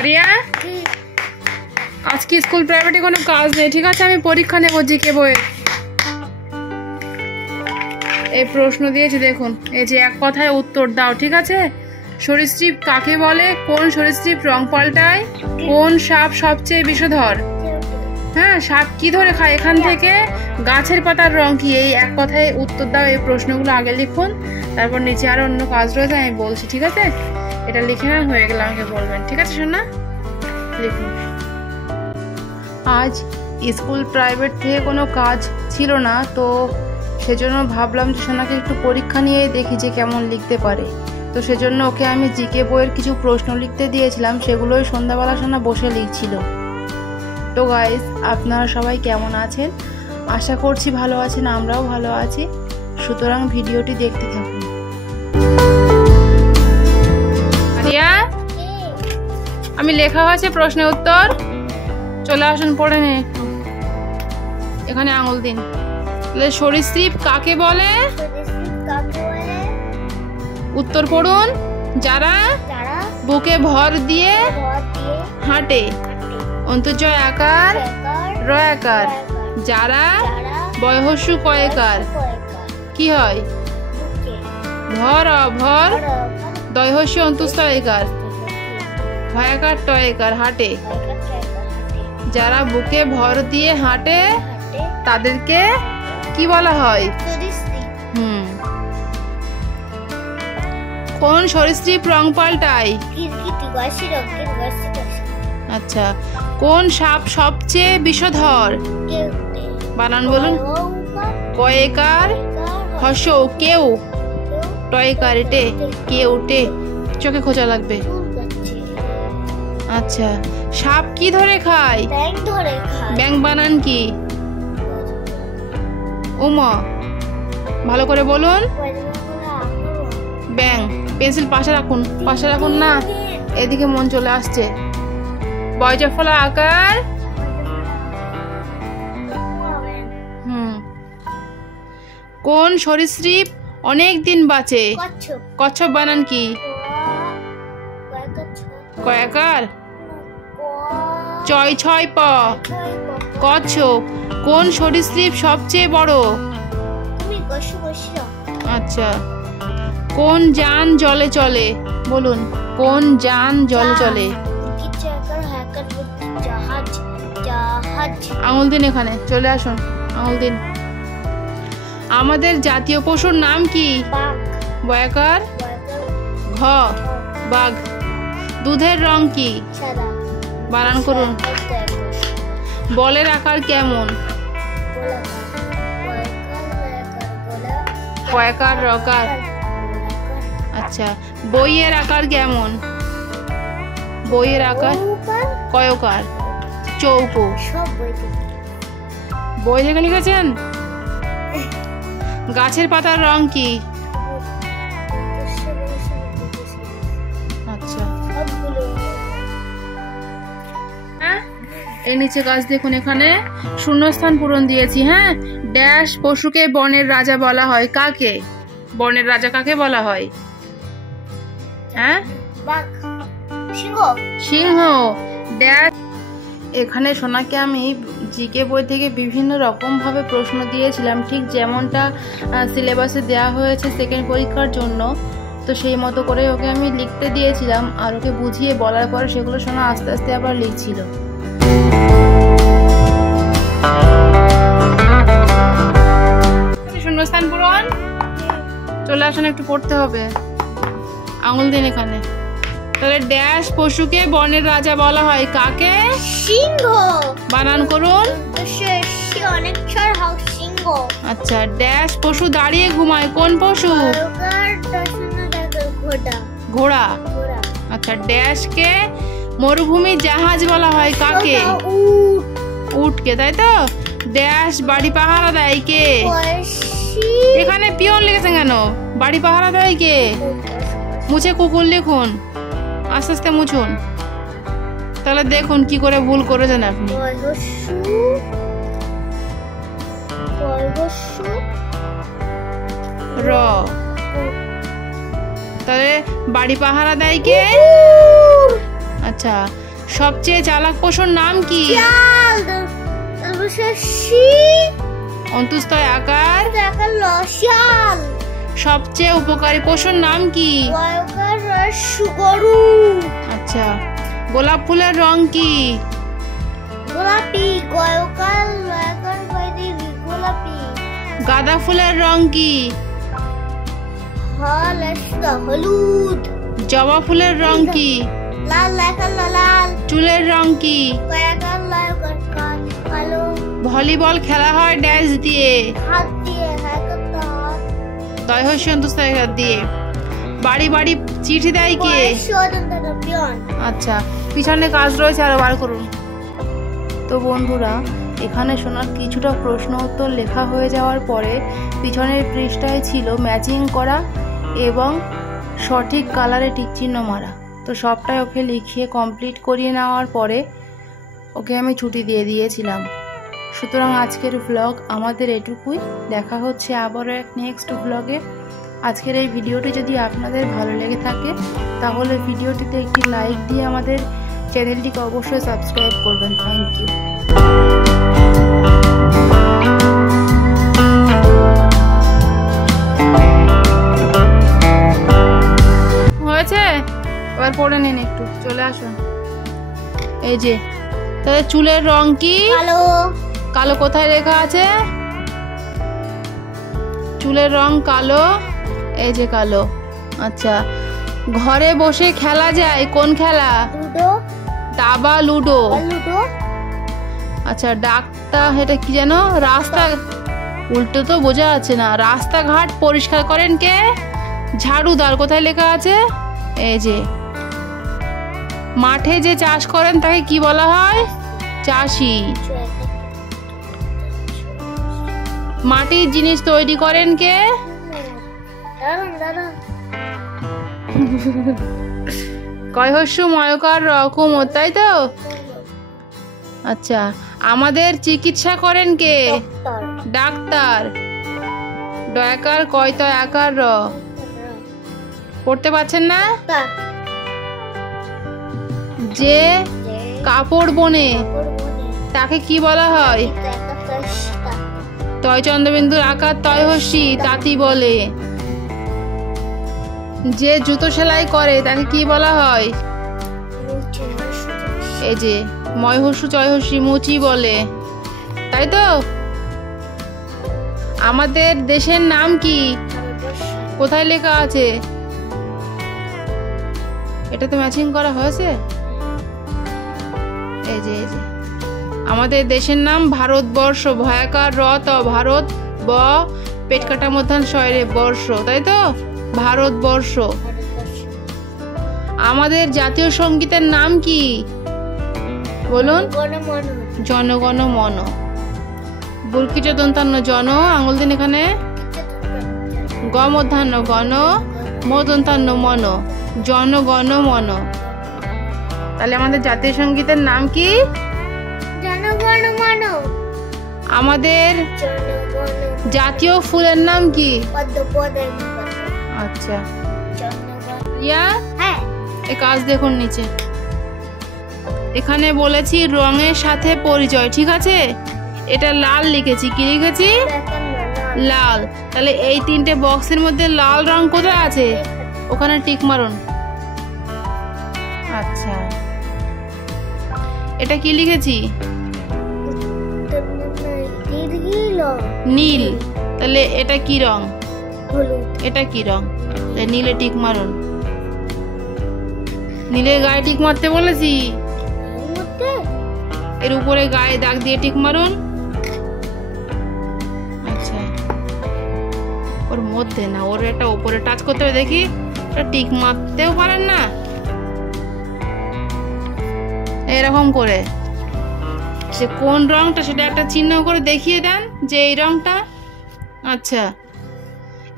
Area আজকে school প্রাইভেটে কোনো কাজ নেই, ঠিক আছে? আমি পরীক্ষা নেব জিকে বইয়ের। এই প্রশ্ন দিয়েছি, দেখুন। এই যে এক কথায় উত্তর দাও, ঠিক আছে? সরীসৃপ কাকে বলে? কোন সরীসৃপ রং পাল্টায়? কোন সাপ সবচেয়ে বিষধর? হ্যাঁ, সাপ কি ধরে খায়? এখান থেকে গাছের পাতার রং কি? এই এক কথায় উত্তর দাও। এই প্রশ্নগুলো আগে লিখুন, তারপর নিচে আরো অন্য কাজ রয়েছে, আমি বলছি, ঠিক আছে? এটা লিখে না, হয়ে গেলে আমাকে বলবেন, ঠিক আছে সোনা? লিখুন। আজ স্কুল প্রাইভেট থেকে কোনো কাজ ছিল না, তো সেজন্য ভাবলাম যে সোনাকে একটু পরীক্ষা নিয়ে দেখি যে কেমন লিখতে পারে। তো সেজন্য ওকে আমি জিকে বইয়ের কিছু প্রশ্ন লিখতে দিয়েছিলাম, সেগুলোই সন্ধ্যাবেলা সোনা বসে লিখছিল। তো গাইস, আপনারা সবাই কেমন আছেন? আশা করছি ভালো আছেন, আমরাও ভালো আছি। সুতরাং ভিডিওটি দেখতে থাকুন। আরিয়া, আমি লেখা হয়েছে প্রশ্নের উত্তর, চলে আসুন, পড়ে নে। এখানে আঙুল দিন। সরীসৃপ কাকে বলে? উত্তর পড়ুন। যারা বুকে ভর দিয়ে হাঁটে। অন্তর্জয় আকার র আকার। যারা বয়হস্যু কয়কার? কি হয়? ভর অভর দয়হস্যু অন্তুস্তয়কার। ভয়াকার টয়কার। হাঁটে। যারা বুকে ভর দিয়ে হাঁটে তাদেরকে কি বলা হয়? কোন সরীসৃপ রং পাল্টায়? আচ্ছা। কোন সাপ সবচেয়ে বিষধর? বানান বলুন। কয়েকার হর্ষ কেউ। টয়কার টে কেউ টে। চোখে খোঁচা লাগবে। আচ্ছা। সাপ কি ধরে খায়? ব্যাং। বানান কি? উমা। ভালো করে বলুন। ব্যাং। পেন্সিল পাশে রাখুন, পাশে রাখুন না, এদিকে মন চলে আসছে। বয়জা ফলা আকার। কোন সরীসৃপ অনেক দিন বাঁচে? কচ্ছপ। বানান কি? কয়াকার চয় ছয় প। কচ্ছপ। কোন সরীসৃপ সবচেয়ে বড়? আচ্ছা। কোন যান জলে চলে? বলুন। কোন যান জলে চলে? আঙুল দিন, এখানে চলে আসুন, আঙুল দিন। আমাদের জাতীয় পশুর নাম কি? বয়াকার ঘ বাঘ। দুধের রং কি? বানান করুন। বলের আকার কেমন? কয়াকার রকার। আচ্ছা। বইয়ের আকার কেমন? বইয়ের আকার কয়কার চৌকো। বই থেকে লিখেছেন। গাছের পাতার রং কি? আচ্ছা। এই নিচে গাছ দেখুন, এখানে শূন্যস্থান পূরণ দিয়েছি। হ্যাঁ। ড্যাশ পশুকে বনের রাজা বলা হয়? কাকে? বনের রাজা কাকে বলা হয়? হ্যাঁ, সিংহ। ড্যাশ। এখানে সোনাকে আমি জিকে বই থেকে বিভিন্ন রকম ভাবে প্রশ্ন দিয়েছিলাম, ঠিক যেমনটা সিলেবাসে দেওয়া হয়েছে সেকেন্ড পরীক্ষার জন্য। তো সেই মতো করে ওকে আমি লিখতে দিয়েছিলাম, আর ওকে বুঝিয়ে বলার পরে সেগুলো সোনা আস্তে আস্তে আবার লিখছিল। শূন্যস্থান পূরণ, চলে আসুন, একটু পড়তে হবে। আঙুল দিন এখানে। তাহলে ড্যাশ পশুকে বনের রাজা বলা হয়? কাকে? সিংহ। বানান করুন। আচ্ছা। ড্যাশ পশু দাঁড়িয়ে ঘুমায়? কোন পশু? ঘোড়া। আচ্ছা। ড্যাশকে মরুভূমি জাহাজ বলা হয়? কাকে? উটকে, তাই তো? ড্যাশ বাড়ি পাহারা দেয়? কে? এখানে পিয়ন লিখেছেন কেন? বাড়ি পাহারা দেয় কে? মুছে কুকুর লিখুন, আস্তে আস্তে মুছুন। তাহলে দেখুন কি করে ভুল করেছেন আপনি। র। তাহলে বাড়ি পাহারা দেয় কে? আচ্ছা। সবচেয়ে চালাক পশুর নাম কি? অন্তুস্থয় আকার লসাল। সবচেয়ে উপকারী পশুর নাম কি? গরু। আচ্ছা, গোলাপ ফুলের রং কি? গোলাপি। গোলাপি। গাঁদা ফুলের রং কি? হলুদ। জবা ফুলের রং কি? লাল। লাল। চুলের রং কি? কালো। ভলিবল খেলা হয় ড্যাশ দিয়ে? হাত দিয়ে। তয় হস্য অন্তুস্থয় আকার দিয়ে। বাড়ি বাড়ি চিঠি দেয় কে? আচ্ছা, পিছনে কাজ রয়েছে, আরো বার করুন। তো বন্ধুরা, এখানে শোনার কিছুটা প্রশ্ন উত্তর লেখা হয়ে যাওয়ার পরে পিছনের পৃষ্ঠায় ছিল ম্যাচিং করা এবং সঠিক কালারে টিকচিহ্ন মারা। তো সবটাই ওকে লিখিয়ে কমপ্লিট করিয়ে নেওয়ার পরে ওকে আমি ছুটি দিয়ে দিয়েছিলাম। সুতরাং আজকের ভ্লগ আমাদের এটুকুই। দেখা হচ্ছে আবারও এক নেক্সট ভ্লগে। আজকের এই ভিডিওটি যদি আপনাদের ভালো লেগে থাকে তাহলে ভিডিওটিতে একটি লাইক দিয়ে আমাদের চ্যানেলটিকে অবশ্যই সাবস্ক্রাইব করবেন। Thank you. হয়েছে? এবার পড়ে নিন, একটু চলে আসুন। এই যে, তাহলে চুলের রং কি? কালো। কালো কোথায় লেখা আছে? চুলের রং কালো, এই যে কালো। আচ্ছা, ঘরে বসে খেলা যায় কোন খেলা? লুডো। দাবা, লুডো। লুডো। আচ্ছা, ডাকটা এটা কি জানো? রাস্তা, উল্টো তো বোঝা যাচ্ছে না। রাস্তাঘাট পরিষ্কার করেন কে? ঝাড়ুদার। কোথায় লেখা আছে? এই যে। মাঠে যে চাষ করেন তাকে কি বলা হয়? চাষি। মাটির জিনিস তৈরি করেন কে? কয় হস্য ময়কার রকম, তাই তো? আচ্ছা, আমাদের চিকিৎসা করেন কে? ডাক্তার। ডয়াকার কয় তয় আকার র। পড়তে পারছেন না? যে কাপড় বনে তাকে কি বলা হয়? তয় চন্দ্রবিন্দুর আকার তয় হস্যি তাঁতি বলে। যে জুতো সেলাই করে তাকে কি বলা হয়? এই যে ময় হস্য চয় হস্যি মুচি বলে, তাই তো? আমাদের দেশের নাম কি? কোথায় লেখা আছে? এটা তো ম্যাচিং করা হয়েছে। এই যে আমাদের দেশের নাম ভারতবর্ষ। ভয়াকার র ত ভারত, ব পেট কাটা মধ্যাহ্ন শয়রে বর্ষ, তাই তো? ভারতবর্ষ। আমাদের জাতীয় সঙ্গীতের নাম কি বলুন? জনগণ মন। বুরকিচ দন্তান্ন জন, আঙুল দিন এখানে। গ মধ্যাহ্ন গণ, ম দন্তান্ন মন, জনগণ মন। তাহলে আমাদের জাতীয় সঙ্গীতের নাম কি? জনগণ মন। আমাদের জাতীয় ফুলের নাম কি? আচ্ছা, ইয়া এই কাজ দেখুন নিচে। এখানে বলেছি রঙের সাথে পরিচয়, ঠিক আছে? এটা লাল লিখেছি। কি লিখেছি? লাল। তাহলে এই তিনটে বক্সের মধ্যে লাল রং কোথায় আছে? ওখানে টিক মারুন। আচ্ছা, এটা কি লিখেছি? নীল। তাহলে এটা কি রং? এটা কি রং? নীলে টিক মারুন। নীলের গায়ে টিক মারতে বলেছি। এর উপরে গায়ে দাগ দিয়ে টিক মারুন। আচ্ছা, ওর মধ্যে না, ওর একটা উপরে টাচ করতে হবে। দেখি, টিক মারতেও পারেন না এরকম করে। সে কোন রংটা সেটা একটা চিহ্ন করে দেখিয়ে দেন যে এই রংটা। আচ্ছা,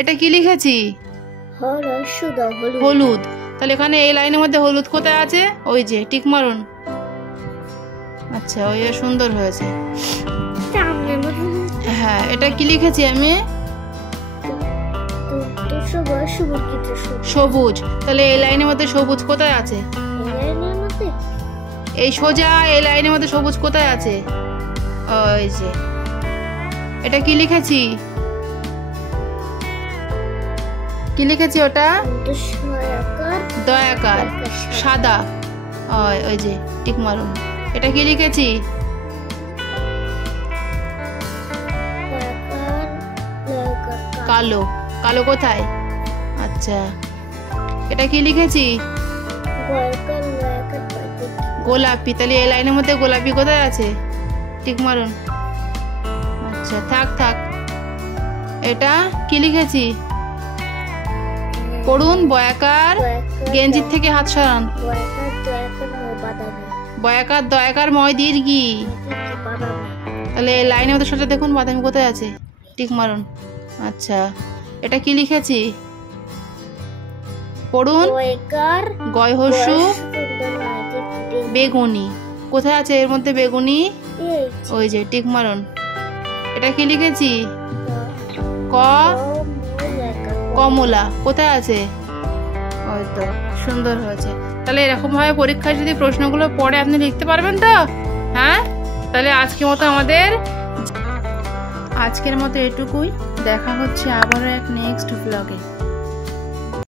এটা কি লিখেছি? হলুদ। তাহলে এখানে এই লাইনের মধ্যে হলুদ কোথায় আছে? ওই যে টিক মারুন। আচ্ছা, ওই সুন্দর হয়েছে। হ্যাঁ, এটা কি লিখেছি আমি? সবুজ। তাহলে এই লাইনের মধ্যে সবুজ কোথায় আছে? এই সোজা এই লাইনের মধ্যে সবুজ কোথায় আছে? ওই যে, এটা কি লিখেছি? কি লিখেছি ওটা? দয়াকার, সাদা। ওই যে টিক মারুন। এটা কি লিখেছি? কালো। কালো কোথায়? আচ্ছা, এটা কি লিখেছি? গোলাপি। তাহলে এই লাইনের মধ্যে গোলাপি কোথায় আছে? টিক মারুন। আচ্ছা, থাক থাক। এটা কি লিখেছি? পড়ুন। বয়াকার, গেঞ্জির থেকে হাত সরান। বয়াকার দয়াকার ময় দীর্ঘি। তাহলে এই লাইনের মধ্যে সোজা দেখুন বাদামি কোথায় আছে? টিক মারুন। আচ্ছা, এটা কি লিখেছি? পড়ুন। গয় হস্যু বেগুনি। কোথায় আছে এর মধ্যে বেগুনি? ওই যে, টিক মারুন। এটা কি লিখেছি? ক কমলা। কোথায় আছে? ওই তো, সুন্দর হয়েছে। তাহলে এরকম ভাবে পরীক্ষায় যদি প্রশ্নগুলো পড়ে আপনি লিখতে পারবেন তো? হ্যাঁ, তাহলে আজকের মতো এটুকুই। দেখা হচ্ছে আবারও এক নেক্সট ব্লগে।